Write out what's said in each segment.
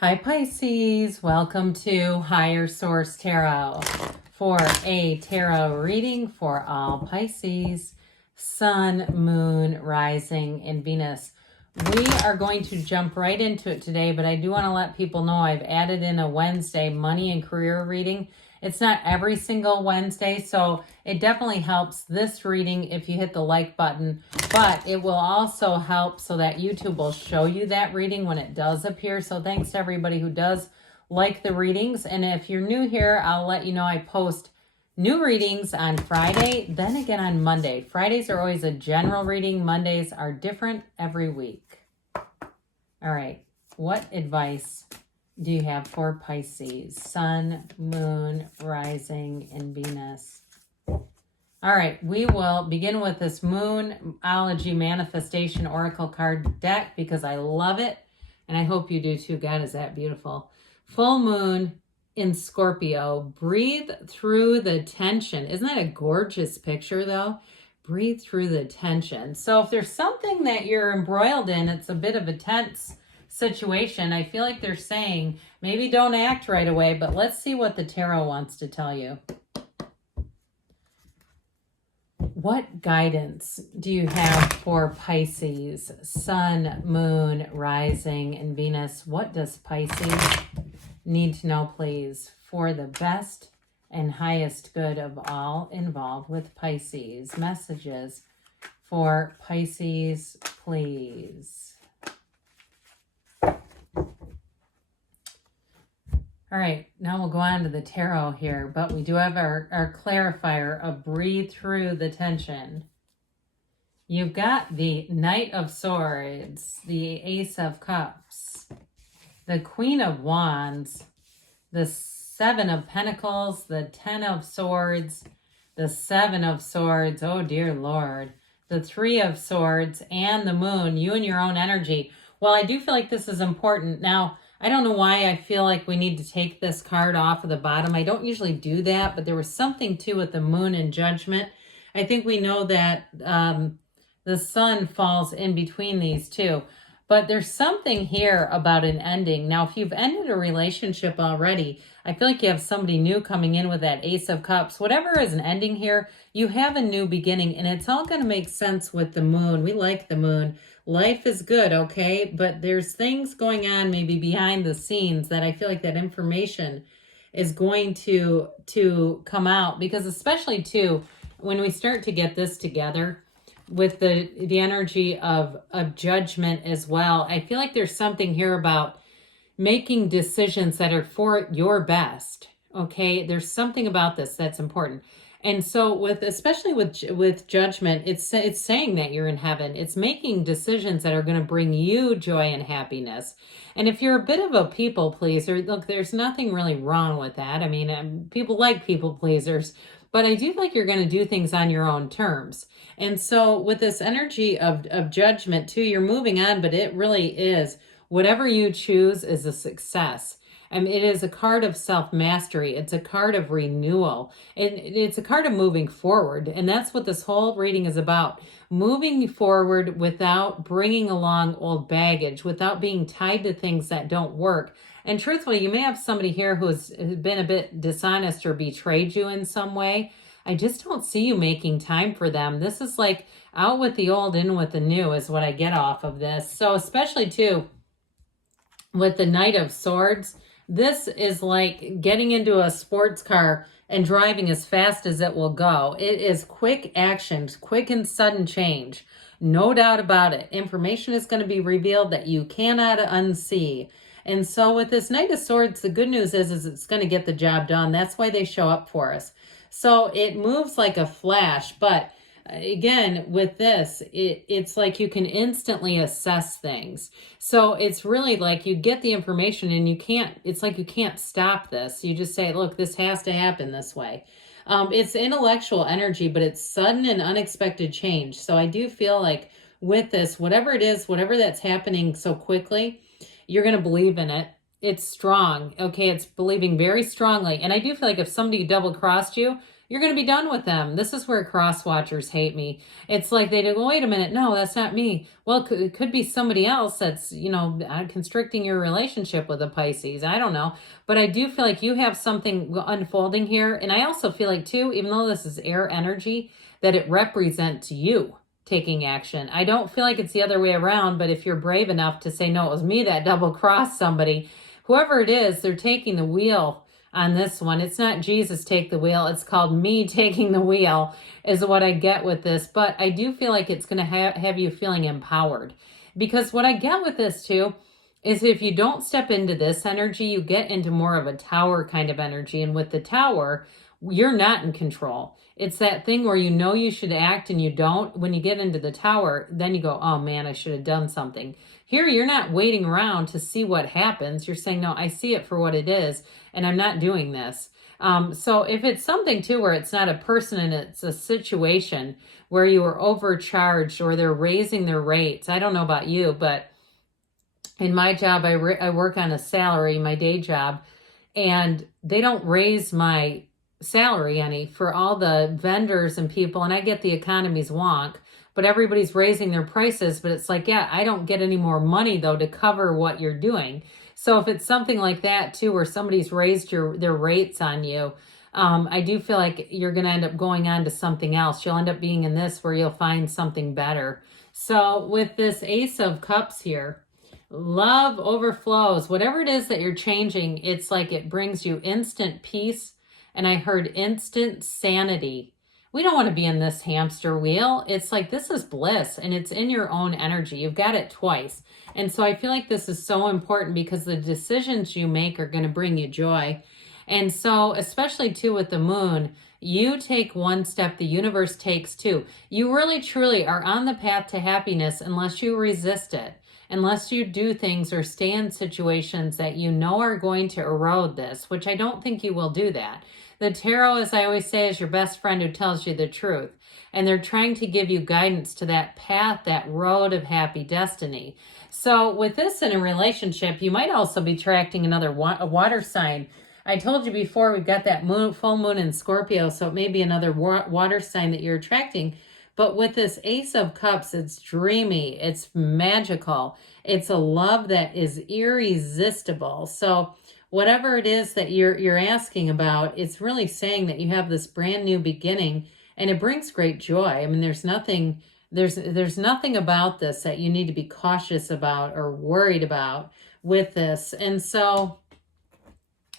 Hi Pisces, welcome to Higher Source Tarot for a tarot reading for all Pisces, Sun, Moon, Rising, and Venus. We are going to jump right into it today, but I do want to let people know I've added in a Wednesday money and career reading. It's not every single Wednesday, so it definitely helps this reading if you hit the like button, but it will also help so that YouTube will show you that reading when it does appear. So thanks to everybody who does like the readings. And if you're new here, I'll let you know I post new readings on Friday, then again on Monday. Fridays are always a general reading. Mondays are different every week. All right, what advice do you have for Pisces? Sun, Moon, Rising, and Venus. All right, we will begin with this Moonology Manifestation Oracle card deck because I love it, and I hope you do too. God, is that beautiful. Full Moon in Scorpio. Breathe through the tension. Isn't that a gorgeous picture, though? Breathe through the tension. So if there's something that you're embroiled in, it's a bit of a tense situation. I feel like they're saying maybe don't act right away, but let's see what the tarot wants to tell you. What guidance do you have for Pisces, Sun, Moon, Rising, and Venus? What does Pisces need to know, please, for the best and highest good of all involved with Pisces? Messages for Pisces, please. All right, now we'll go on to the tarot here, but we do have our clarifier of breathe through the tension. You've got the Knight of Swords, the Ace of Cups, the Queen of Wands, the Seven of Pentacles, the Ten of Swords, the Seven of Swords, oh dear Lord, the Three of Swords, and the Moon, you and your own energy. Well, I do feel like this is important. Now, I don't know why I feel like we need to take this card off of the bottom. I don't usually do that, but there was something too with the Moon and Judgment. I think we know that the Sun falls in between these two. But there's something here about an ending. Now, if you've ended a relationship already, I feel like you have somebody new coming in with that Ace of Cups. Whatever is an ending here, you have a new beginning, and it's all going to make sense with the Moon. We like the Moon. Life is good, okay? But there's things going on maybe behind the scenes that I feel like that information is going to come out. Because especially, too, when we start to get this together, with the energy of judgment as well, I feel like there's something here about making decisions that are for your best, okay? There's something about this that's important. And so especially with judgment, it's saying that you're in heaven. It's making decisions that are going to bring you joy and happiness. And if you're a bit of a people pleaser, look, there's nothing really wrong with that. I mean, people like people pleasers, but I do feel like you're going to do things on your own terms. And so with this energy of judgment too, you're moving on, but it really is whatever you choose is a success. I mean, it is a card of self-mastery. It's a card of renewal. It's a card of moving forward. And that's what this whole reading is about. Moving forward without bringing along old baggage, without being tied to things that don't work. And truthfully, you may have somebody here who's been a bit dishonest or betrayed you in some way. I just don't see you making time for them. This is like out with the old, in with the new is what I get off of this. So especially too, with the Knight of Swords, this is like getting into a sports car and driving as fast as it will go. It is quick actions, quick and sudden change. No doubt about it. Information is going to be revealed that you cannot unsee. And so with this Knight of Swords, the good news is it's going to get the job done. That's why they show up for us. So it moves like a flash, but again, with this, it's like you can instantly assess things. So it's really like you get the information and it's like you can't stop this. You just say, look, this has to happen this way. It's intellectual energy, but it's sudden and unexpected change. So I do feel like with this, whatever it is, whatever that's happening so quickly, you're going to believe in it. It's strong. Okay. It's believing very strongly. And I do feel like if somebody double crossed you, you're going to be done with them. This is where cross watchers hate me. It's like they go, wait a minute, no, that's not me. Well, it could be somebody else that's, constricting your relationship with a Pisces. I don't know. But I do feel like you have something unfolding here. And I also feel like, too, even though this is air energy, that it represents you taking action. I don't feel like it's the other way around, but if you're brave enough to say, no, it was me that double-crossed somebody, whoever it is, they're taking the wheel on this one. It's not Jesus take the wheel. It's called me taking the wheel is what I get with this. But I do feel like it's going to have you feeling empowered. Because what I get with this too is if you don't step into this energy, you get into more of a tower kind of energy. And with the tower, you're not in control. It's that thing where you know you should act and you don't. When you get into the tower, then you go, oh man, I should have done something. Here, you're not waiting around to see what happens. You're saying, no, I see it for what it is, and I'm not doing this. So if it's something, too, where it's not a person and it's a situation where you are overcharged or they're raising their rates, I don't know about you, but in my job, I work on a salary, my day job, and they don't raise my salary any for all the vendors and people, and I get the economy's wonk, but everybody's raising their prices. But it's like, yeah, I don't get any more money though to cover what you're doing. So if it's something like that too, where somebody's raised their rates on you, I do feel like you're going to end up going on to something else. You'll end up being in this where you'll find something better. So with this Ace of Cups here, love overflows. Whatever it is that you're changing, it's like it brings you instant peace. And I heard instant sanity. We don't want to be in this hamster wheel. It's like, this is bliss and it's in your own energy. You've got it twice. And so I feel like this is so important because the decisions you make are going to bring you joy. And so, especially too with the moon, you take one step, the universe takes two. You really, truly are on the path to happiness unless you resist it, unless you do things or stay in situations that you know are going to erode this, which I don't think you will do that. The tarot, as I always say, is your best friend who tells you the truth. And they're trying to give you guidance to that path, that road of happy destiny. So with this in a relationship, you might also be attracting another water sign. I told you before, we've got that full moon in Scorpio, so it may be another water sign that you're attracting. But with this Ace of Cups, it's dreamy, it's magical, it's a love that is irresistible. So whatever it is that you're asking about, it's really saying that you have this brand new beginning, and it brings great joy. I mean, there's nothing about this that you need to be cautious about or worried about with this. And so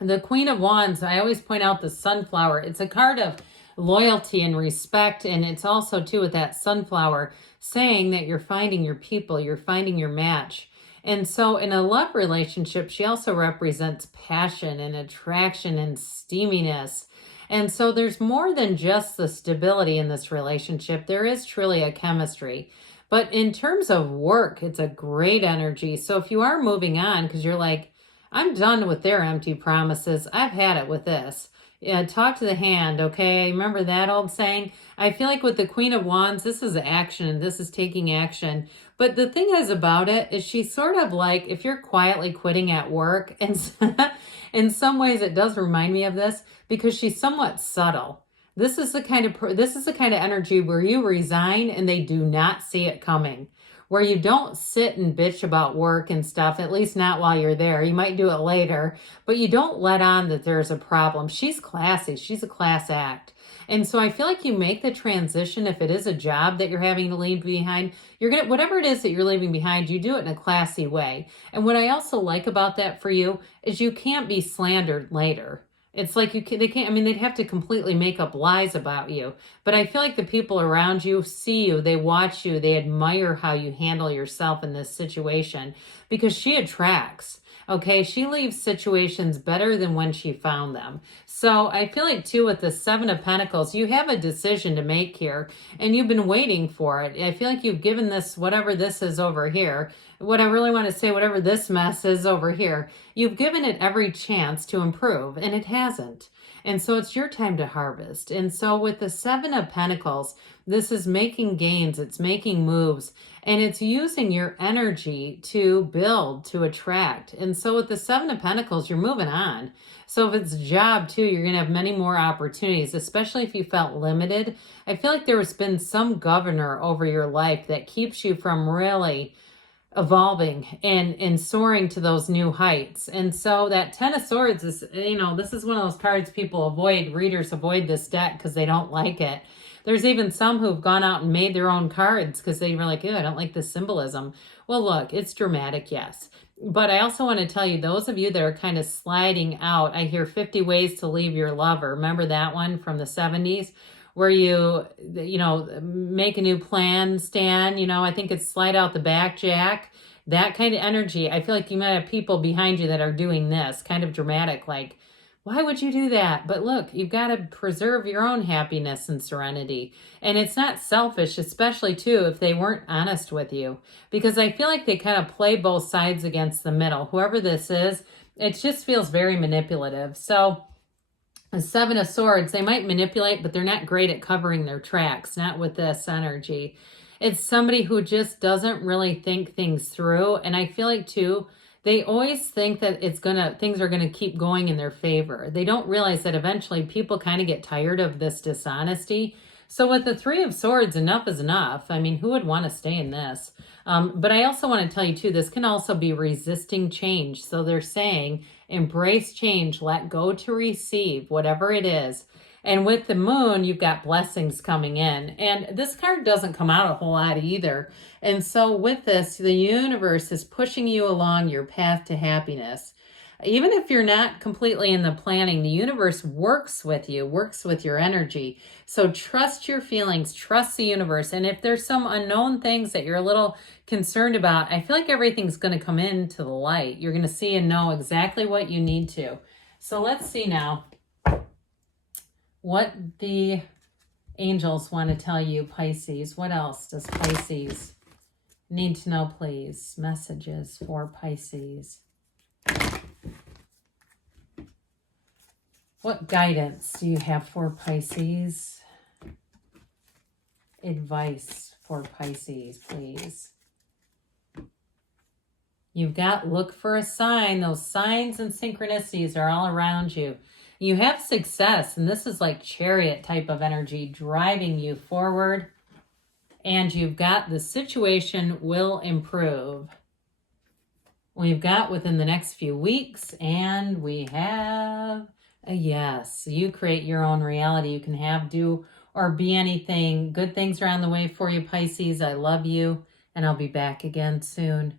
the Queen of Wands, I always point out the sunflower. It's a card of loyalty and respect, and it's also too with that sunflower saying that you're finding your people, you're finding your match. And so in a love relationship, she also represents passion and attraction and steaminess. And so there's more than just the stability in this relationship. There is truly a chemistry. But in terms of work, it's a great energy. So if you are moving on because you're like, I'm done with their empty promises, I've had it with this. Yeah, talk to the hand, okay? Remember that old saying? I feel like with the Queen of Wands, this is action. This is taking action. But the thing is about it is she's sort of like, if you're quietly quitting at work, and in some ways it does remind me of this because she's somewhat subtle. This is the kind of energy where you resign and they do not see it coming. Where you don't sit and bitch about work and stuff, at least not while you're there. You might do it later, but you don't let on that there's a problem. She's classy. She's a class act. And so I feel like you make the transition. If it is a job that you're having to leave behind, whatever it is that you're leaving behind, you do it in a classy way. And what I also like about that for you is you can't be slandered later. It's like they'd have to completely make up lies about you. But I feel like the people around you see you, they watch you, they admire how you handle yourself in this situation because she attracts. Okay, she leaves situations better than when she found them. So I feel like too with the Seven of Pentacles, you have a decision to make here and you've been waiting for it. I feel like you've given this, whatever this is over here, what I really want to say, whatever this mess is over here, you've given it every chance to improve and it hasn't. And so it's your time to harvest. And so with the Seven of Pentacles, this is making gains, it's making moves, and it's using your energy to build, to attract. And so with the Seven of Pentacles, you're moving on. So if it's a job too, you're going to have many more opportunities, especially if you felt limited. I feel like there has been some governor over your life that keeps you from really evolving and soaring to those new heights. And so that Ten of Swords is, this is one of those cards people avoid. Readers avoid this deck because they don't like it. There's even some who've gone out and made their own cards because they were like, ew, I don't like this symbolism. Well, look, it's dramatic, yes. But I also want to tell you, those of you that are kind of sliding out, I hear 50 Ways to Leave Your Lover. Remember that one from the 70s? Where you make a new plan, Stan, I think it's slide out the back, Jack. That kind of energy. I feel like you might have people behind you that are doing this, kind of dramatic, like, why would you do that? But look, you've got to preserve your own happiness and serenity. And it's not selfish, especially too, if they weren't honest with you. Because I feel like they kind of play both sides against the middle. Whoever this is, it just feels very manipulative. So the Seven of Swords, they might manipulate, but they're not great at covering their tracks, not with this energy. It's somebody who just doesn't really think things through. And I feel like too, they always think that things are gonna keep going in their favor. They don't realize that eventually people kind of get tired of this dishonesty. So with the Three of Swords, enough is enough. I mean, who would want to stay in this? But I also want to tell you too, this can also be resisting change. So they're saying, embrace change, let go to receive, whatever it is. And with the Moon, you've got blessings coming in. And this card doesn't come out a whole lot either. And so with this, the universe is pushing you along your path to happiness. Even if you're not completely in the planning, the universe works with you, works with your energy. So trust your feelings, trust the universe. And if there's some unknown things that you're a little concerned about, I feel like everything's going to come into the light. You're going to see and know exactly what you need to. So let's see now what the angels want to tell you, Pisces. What else does Pisces need to know, please? Messages for Pisces. What guidance do you have for Pisces? Advice for Pisces, please. You've got, look for a sign. Those signs and synchronicities are all around you. You have success, and this is like chariot type of energy driving you forward. And you've got the situation will improve. We've got within the next few weeks, and we have a yes. You create your own reality. You can have, do, or be anything. Good things are on the way for you, Pisces. I love you, and I'll be back again soon.